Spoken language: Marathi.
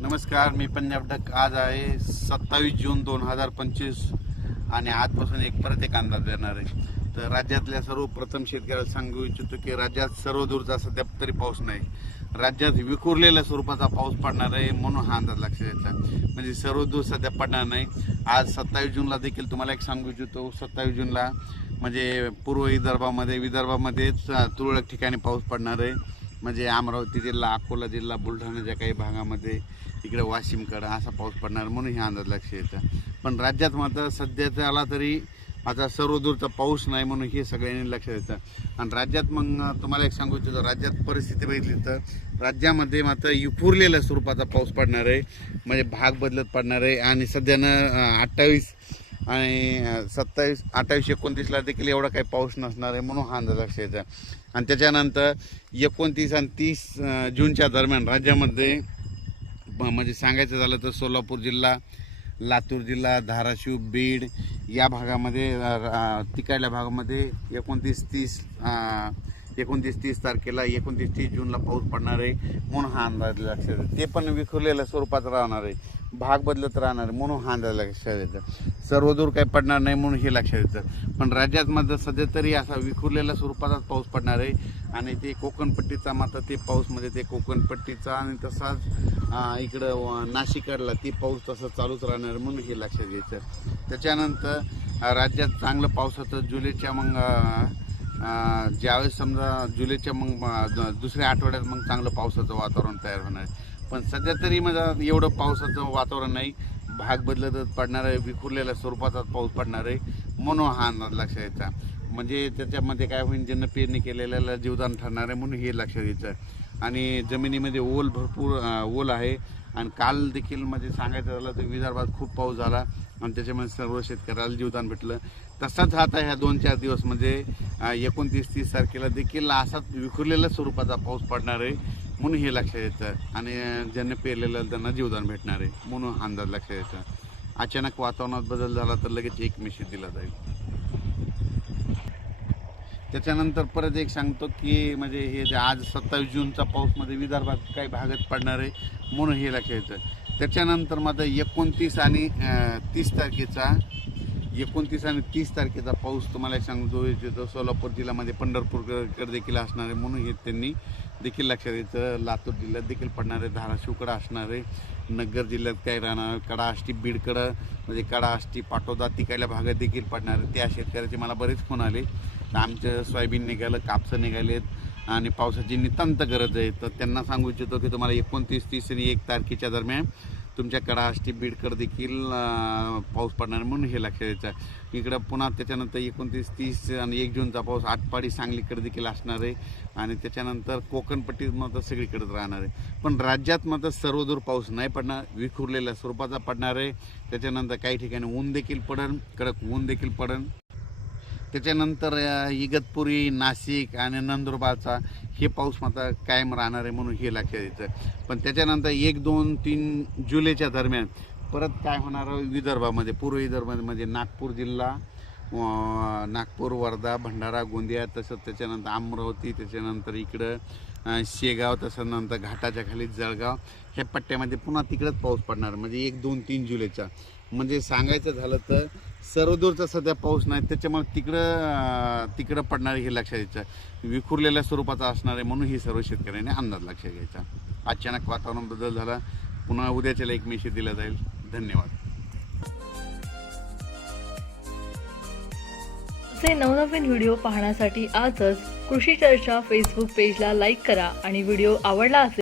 नमस्कार मी पंजाब डक आज आहे सत्तावीस जून दोन हजार पंचवीस आणि आजपासून एक परत एक अंदाज देणार आहे. तर राज्यातल्या सर्व प्रथम शेतकऱ्याला सांगू इच्छितो की राज्यात सर्व दूरचा सध्या तरी पाऊस नाही. राज्यात विखुरलेल्या स्वरूपाचा पाऊस पडणार आहे म्हणून हा अंदाज लक्षात द्यायचा म्हणजे सर्व दूर सध्या पडणार नाही. आज सत्तावीस जूनला देखील तुम्हाला एक सांगू इच्छितो. सत्तावीस जूनला म्हणजे पूर्व विदर्भामध्ये विदर्भामध्येच तुरळक ठिकाणी पाऊस पडणार आहे. म्हणजे अमरावती जिल्हा अकोला जिल्हा बुलढाण्याच्या काही भागामध्ये इकडे वाशिमकडं असा पाऊस पडणार म्हणून हे अंदाज लक्ष येतं. पण राज्यात मात्र सध्याच्याला तरी आता सर्वदूरचा पाऊस नाही म्हणून हे सगळ्यांनी लक्ष येतं आणि राज्यात मग तुम्हाला एक सांगू इच्छितो राज्यात परिस्थिती बघितली तर राज्यामध्ये मात्र विखुरलेल्या स्वरूपाचा पाऊस पडणार आहे. म्हणजे भाग बदलत पडणार आहे. आणि सध्यानं अठ्ठावीस आणि सत्तावीस अठ्ठावीस एकोणतीसला देखील एवढा काही पाऊस नसणार आहे म्हणून हा अंदाज लक्ष येतं. आणि त्याच्यानंतर एकोणतीस आणि तीस जूनच्या दरम्यान राज्यामध्ये म्हणजे सांगायचं झालं तर सोलापूर जिल्हा लातूर जिल्हा धाराशिव बीड या भागामध्ये तिकडल्या भागामध्ये एकोणतीस तीस एकोणतीस तीस तारखेला एकोणतीस तीस जूनला पाऊस पडणार आहे म्हणून हा अंदाज लक्षात येतो. ते पण विखुरलेल्या स्वरूपात राहणार आहे. भाग बदलत राहणार आहे म्हणून हा अंदाज लक्षात येतं. सर्वदूर काही पडणार नाही म्हणून हे लक्षात येतं. पण राज्यात मात्र सध्या तरी असा विखुरलेल्या स्वरूपातच पाऊस पडणार आहे. आणि ते कोकणपट्टीचा मात्र ते पाऊसमध्ये म्हणजे ते कोकणपट्टीचा आणि तसाच इकडं नाशिककडला नाशिकडला पाऊस तसं चालूच राहणार आहे म्हणून हे लक्षात घ्यायचं. त्याच्यानंतर राज्यात चांगलं पावसाचं जुलैच्या मग ज्यावेळेस समजा जुलैच्या मग द- दुसऱ्या आठवड्यात मग चांगलं पावसाचं वातावरण तयार होणार आहे. पण सध्या तरी माझं एवढं पावसाचं वातावरण नाही. भाग बदलतच पडणार आहे विखुरलेल्या स्वरूपाचा पाऊस पडणार आहे म्हणून हा अंदाज लक्षात यायचा. म्हणजे त्याच्यामध्ये काय होईल ज्यांना पेरणी केलेल्याला जीवदान ठरणार आहे म्हणून हे लक्षात यायचं. आणि जमिनीमध्ये ओल भरपूर ओल आहे. आणि काल देखील म्हणजे सांगायचं झालं तर विदर्भात खूप पाऊस झाला. आणि त्याच्यामध्ये सर्व शेतकऱ्याला जीवदान भेटलं. तसाच आता ह्या दोन चार दिवस. म्हणजे एकोणतीस तीस तारखेला देखील असाच विखुरलेल्या स्वरूपाचा पाऊस पडणार आहे म्हणून हे लक्षात येतं. आणि ज्यांना पेरलेलं त्यांना जीवदान भेटणार आहे म्हणून अंदाज लक्षात येतं. अचानक वातावरणात बदल झाला तर लगेच एक मेसेज दिला जाईल. त्याच्यानंतर परत एक सांगतो की म्हणजे हे जे आज सत्तावीस जूनचा पाऊसमध्ये विदर्भात काही भागात पडणार आहे म्हणून हे लक्षायचं त्याच्यानंतर माझं एकोणतीस आणि तीस तारखेचा एकोणतीस आणि तीस तारखेचा पाऊस तुम्हाला सांगू सांगतो इच्छितो सोलापूर जिल्ह्यामध्ये पंढरपूरकडे देखील असणार आहे म्हणून हे त्यांनी देखील लक्षात येतं लातूर जिल्ह्यात देखील पडणार आहे धाराशिवकडं असणार आहे. नगर जिल्ह्यात काय राहणार? कडा आष्टी बीडकडं म्हणजे कडा आष्टी पाटोदा तिकडल्या भागात देखील पडणार आहे. त्या शेतकऱ्याचे मला बरेच फोन आले. आमचं सोयाबीन निघालं कापसं निघालेत आणि पावसाची नितांत गरज आहे. तर त्यांना सांगू इच्छितो की तुम्हाला एकोणतीस तीस आणि एक तारखेच्या दरम्यान तुमच्या कडा बीडकर देखील पाऊस पडणार आहे म्हणून हे लक्षात द्यायचं इकडं पुन्हा त्याच्यानंतर एकोणतीस तीस आणि एक जूनचा पाऊस आटपाडी सांगलीकडे देखील असणार आहे. आणि त्याच्यानंतर कोकणपट्टीत मात्र सगळीकडेच राहणार आहे. पण राज्यात मात्र सर्वदूर पाऊस नाही पडणार. विखुरलेल्या स्वरूपाचा पडणार आहे. त्याच्यानंतर काही ठिकाणी ऊन देखील पडन कडक ऊन देखील पडन. त्याच्यानंतर इगतपुरी नाशिक आणि नंदुरबारचा हे पाऊस मात्र कायम राहणार आहे म्हणून हे लक्षात यायचं पण त्याच्यानंतर एक दोन तीन जुलैच्या दरम्यान परत काय होणार विदर्भामध्ये? पूर्व विदर्भामध्ये म्हणजे नागपूर जिल्हा नागपूर वर्धा भंडारा गोंदिया तसंच त्याच्यानंतर अमरावती त्याच्यानंतर इकडं शेगाव तसं नंतर घाटाच्या खाली जळगाव ह्या पट्ट्यामध्ये पुन्हा तिकडंच पाऊस पडणार. म्हणजे एक दोन तीन जुलैचा. म्हणजे सांगायचं झालं तर सर्वदूरचा सध्या पाऊस नाही त्याच्यामुळे तिकडं तिकडं पडणार हे लक्षात घ्यायचं विखुरलेल्या स्वरूपाचा असणार आहे म्हणून ही सर्व शेतकऱ्यांनी अंदाज लक्षात घ्यायचा. अचानक वातावरण बदल झाला. पुन्हा उद्याच्याला एक मेसेज दिला जाईल. धन्यवाद. असे नवनवीन व्हिडिओ पाहण्यासाठी आजच कृषी चर्चा फेसबुक पेजला लाईक करा आणि व्हिडिओ आवडला असेल